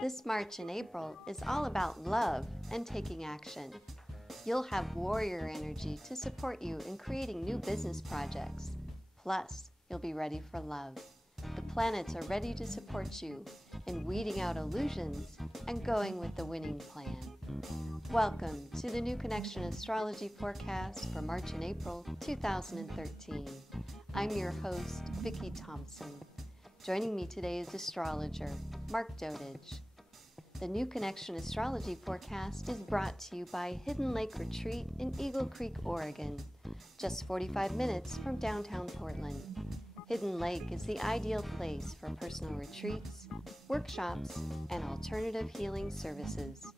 This March and April is all about love and taking action. You'll have warrior energy to support you in creating new business projects. Plus, you'll be ready for love. The planets are ready to support you in weeding out illusions and going with the winning plan. Welcome to the New Connection Astrology Forecast for March and April 2013. I'm your host, Vicki Thompson. Joining me today is astrologer Mark Dodage. The New Connection Astrology Forecast is brought to you by Hidden Lake Retreat in Eagle Creek, Oregon, just 45 minutes from downtown Portland. Hidden Lake is the ideal place for personal retreats, workshops, and alternative healing services.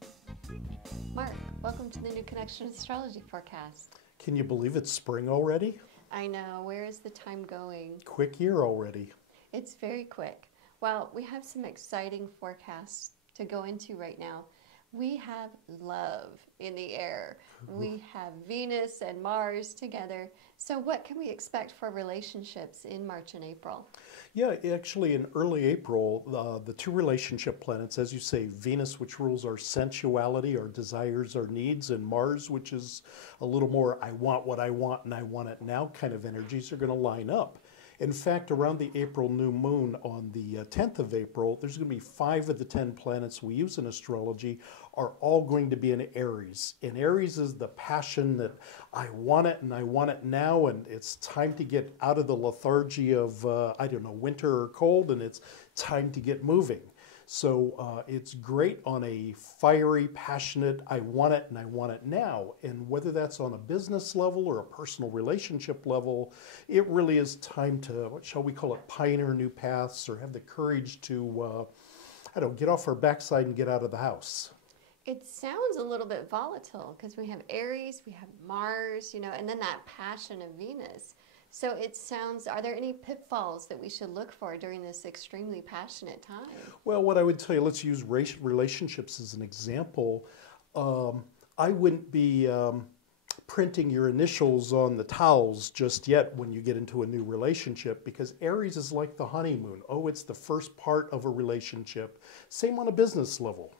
Mark, welcome to the New Connection Astrology Forecast. Can you believe it's spring already? I know, where is the time going? Quick year already. It's very quick. Well, we have some exciting forecasts to go into right now. We have love in the air. We have Venus and Mars together. So what can we expect for relationships in March and April? Yeah, actually in early April, the two relationship planets, as you say, Venus, which rules our sensuality, our desires, our needs, and Mars, which is a little more I want what I want and I want it now kind of energies, are going to line up. In fact, around the April new moon on the 10th of April, there's going to be 5 of the 10 planets we use in astrology are all going to be in Aries. And Aries is the passion that I want it and I want it now, and it's time to get out of the lethargy of, winter or cold, and it's time to get moving. So it's great on a fiery, passionate, I want it and I want it now. And whether that's on a business level or a personal relationship level, it really is time to, what shall we call it, pioneer new paths or have the courage to, get off our backside and get out of the house. It sounds a little bit volatile because we have Aries, we have Mars, and then that passion of Venus. So it sounds, are there any pitfalls that we should look for during this extremely passionate time? Well, what I would tell you, let's use relationships as an example. I wouldn't be printing your initials on the towels just yet when you get into a new relationship, because Aries is like the honeymoon. Oh, it's the first part of a relationship. Same on a business level.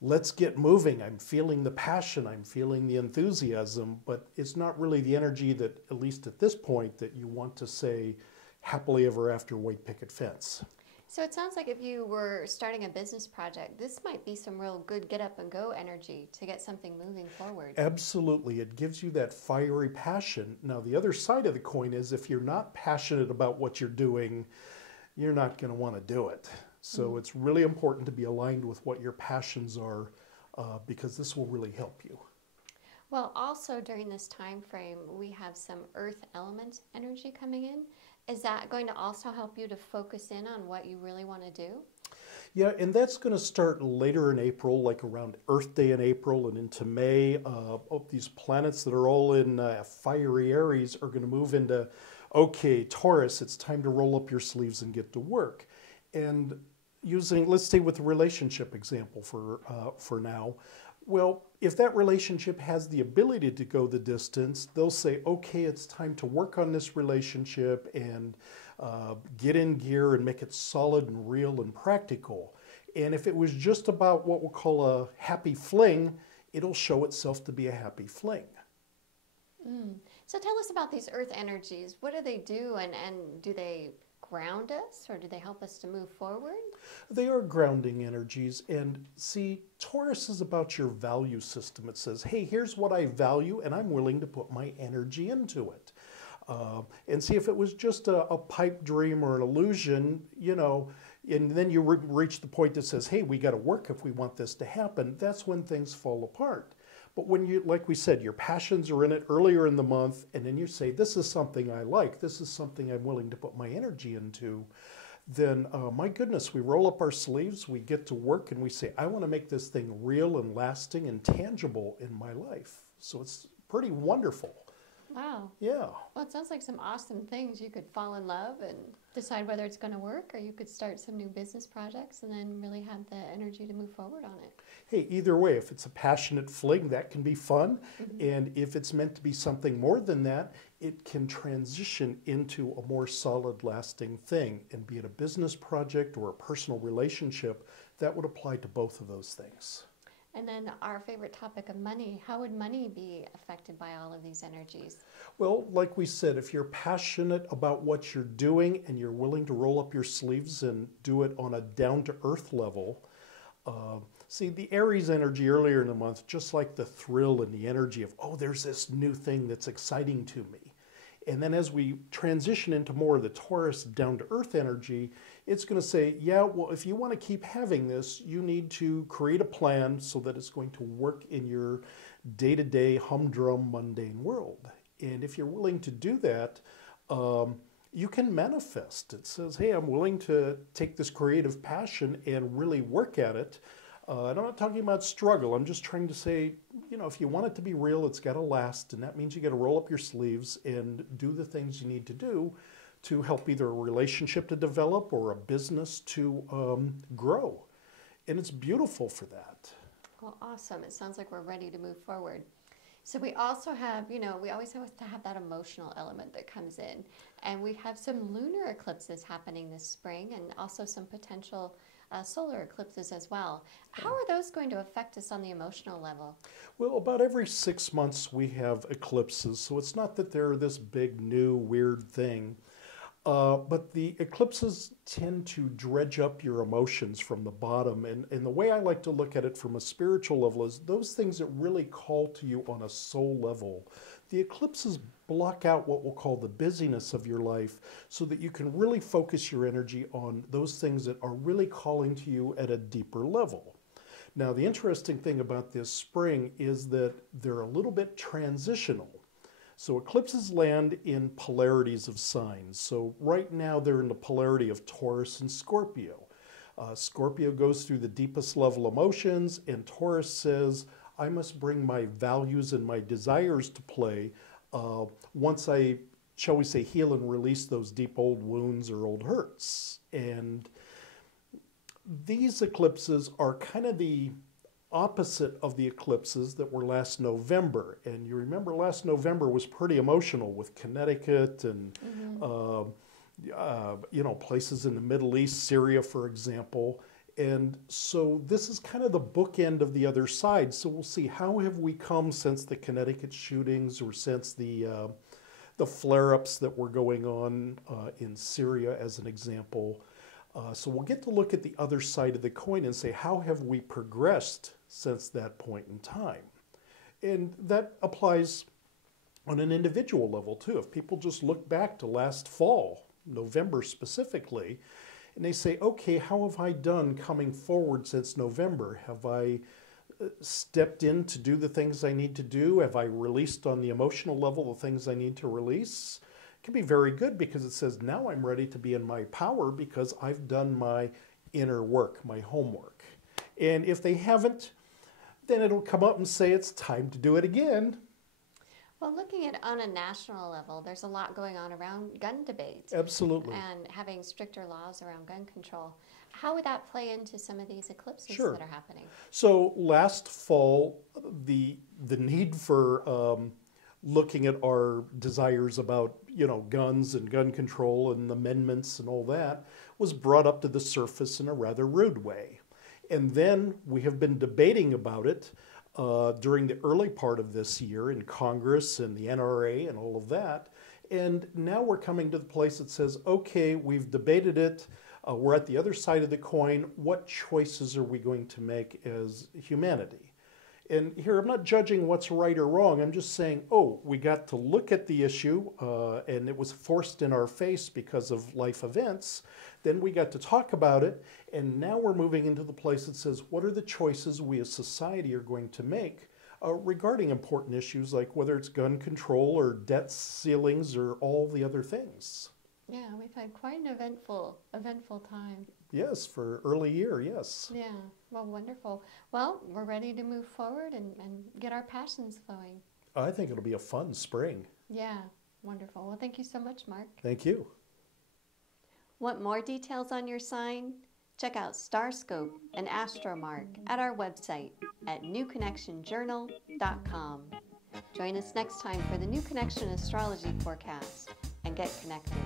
Let's get moving. I'm feeling the passion, I'm feeling the enthusiasm, but it's not really the energy that, at least at this point, that you want to say happily ever after white picket fence. So it sounds like if you were starting a business project, this might be some real good get up and go energy to get something moving forward. Absolutely. It gives you that fiery passion. Now, the other side of the coin is if you're not passionate about what you're doing, you're not going to want to do it. So it's really important to be aligned with what your passions are, because this will really help you. Well, also during this time frame, we have some earth element energy coming in. Is that going to also help you to focus in on what you really want to do? Yeah, and that's going to start later in April, like around Earth Day in April and into May. These planets that are all in fiery Aries are going to move into, okay, Taurus, it's time to roll up your sleeves and get to work. And let's stay with the relationship example for now. Well, if that relationship has the ability to go the distance, they'll say, okay, it's time to work on this relationship and get in gear and make it solid and real and practical. And if it was just about what we'll call a happy fling, it'll show itself to be a happy fling. So tell us about these earth energies. What do they do, and do they ground us, or do they help us to move forward? They are grounding energies. And see, Taurus is about your value system. It says, hey, here's what I value, and I'm willing to put my energy into it. And see, if it was just a pipe dream or an illusion, and then you reach the point that says, hey, we got to work if we want this to happen, that's when things fall apart. But when you, like we said, your passions are in it earlier in the month, and then you say, this is something I like, this is something I'm willing to put my energy into, then my goodness, we roll up our sleeves, we get to work, and we say, I want to make this thing real and lasting and tangible in my life. So it's pretty wonderful. Wow. Yeah. Well, it sounds like some awesome things. You could fall in love and decide whether it's going to work, or you could start some new business projects and then really have the energy to move forward on it. Hey, either way, if it's a passionate fling, that can be fun. Mm-hmm. And if it's meant to be something more than that, it can transition into a more solid, lasting thing. And be it a business project or a personal relationship, that would apply to both of those things. And then our favorite topic of money. How would money be affected by all of these energies? Well, like we said, if you're passionate about what you're doing and you're willing to roll up your sleeves and do it on a down-to-earth level, see, the Aries energy earlier in the month, just like the thrill and the energy of, oh, there's this new thing that's exciting to me. And then as we transition into more of the Taurus down-to-earth energy, it's going to say, yeah, well, if you want to keep having this, you need to create a plan so that it's going to work in your day-to-day humdrum mundane world. And if you're willing to do that, you can manifest. It says, hey, I'm willing to take this creative passion and really work at it. And I'm not talking about struggle. I'm just trying to say, if you want it to be real, it's got to last. And that means you got to roll up your sleeves and do the things you need to do to help either a relationship to develop or a business to grow. And it's beautiful for that. Well, awesome. It sounds like we're ready to move forward. So we also have, we always have to have that emotional element that comes in. And we have some lunar eclipses happening this spring and also some potential solar eclipses as well. How are those going to affect us on the emotional level? Well, about every 6 months we have eclipses. So it's not that they're this big, new, weird thing. But the eclipses tend to dredge up your emotions from the bottom. And the way I like to look at it from a spiritual level is those things that really call to you on a soul level. The eclipses block out what we'll call the busyness of your life so that you can really focus your energy on those things that are really calling to you at a deeper level. Now, the interesting thing about this spring is that they're a little bit transitional. So eclipses land in polarities of signs. So right now they're in the polarity of Taurus and Scorpio. Scorpio goes through the deepest level emotions, and Taurus says, I must bring my values and my desires to play once I, shall we say, heal and release those deep old wounds or old hurts. And these eclipses are kind of the opposite of the eclipses that were last November. And you remember last November was pretty emotional with Connecticut and, places in the Middle East, Syria, for example. And so this is kind of the bookend of the other side. So we'll see, how have we come since the Connecticut shootings or since the flare-ups that were going on in Syria, as an example. So we'll get to look at the other side of the coin and say, how have we progressed since that point in time? And that applies on an individual level too. If people just look back to last fall, November specifically, and they say, okay, how have I done coming forward since November? Have I stepped in to do the things I need to do? Have I released on the emotional level the things I need to release? Can be very good because it says now I'm ready to be in my power because I've done my inner work, my homework. And if they haven't, then it'll come up and say it's time to do it again. Well, looking at on a national level, there's a lot going on around gun debates. Absolutely. And having stricter laws around gun control. How would that play into some of these eclipses Sure. that are happening? So last fall, the need for looking at our desires about, guns and gun control and amendments and all that was brought up to the surface in a rather rude way. And then we have been debating about it during the early part of this year in Congress and the NRA and all of that. And now we're coming to the place that says, okay, we've debated it. We're at the other side of the coin. What choices are we going to make as humanity? And here, I'm not judging what's right or wrong. I'm just saying, oh, we got to look at the issue, and it was forced in our face because of life events. Then we got to talk about it, and now we're moving into the place that says, what are the choices we as society are going to make regarding important issues like whether it's gun control or debt ceilings or all the other things? Yeah, we've had quite an eventful time. Yes, for early year, yes. Yeah, well, wonderful. Well, we're ready to move forward and get our passions flowing. I think it'll be a fun spring. Yeah, wonderful. Well, thank you so much, Mark. Thank you. Want more details on your sign? Check out Starscope and Astromark at our website at newconnectionjournal.com. Join us next time for the New Connection Astrology Forecast and get connected.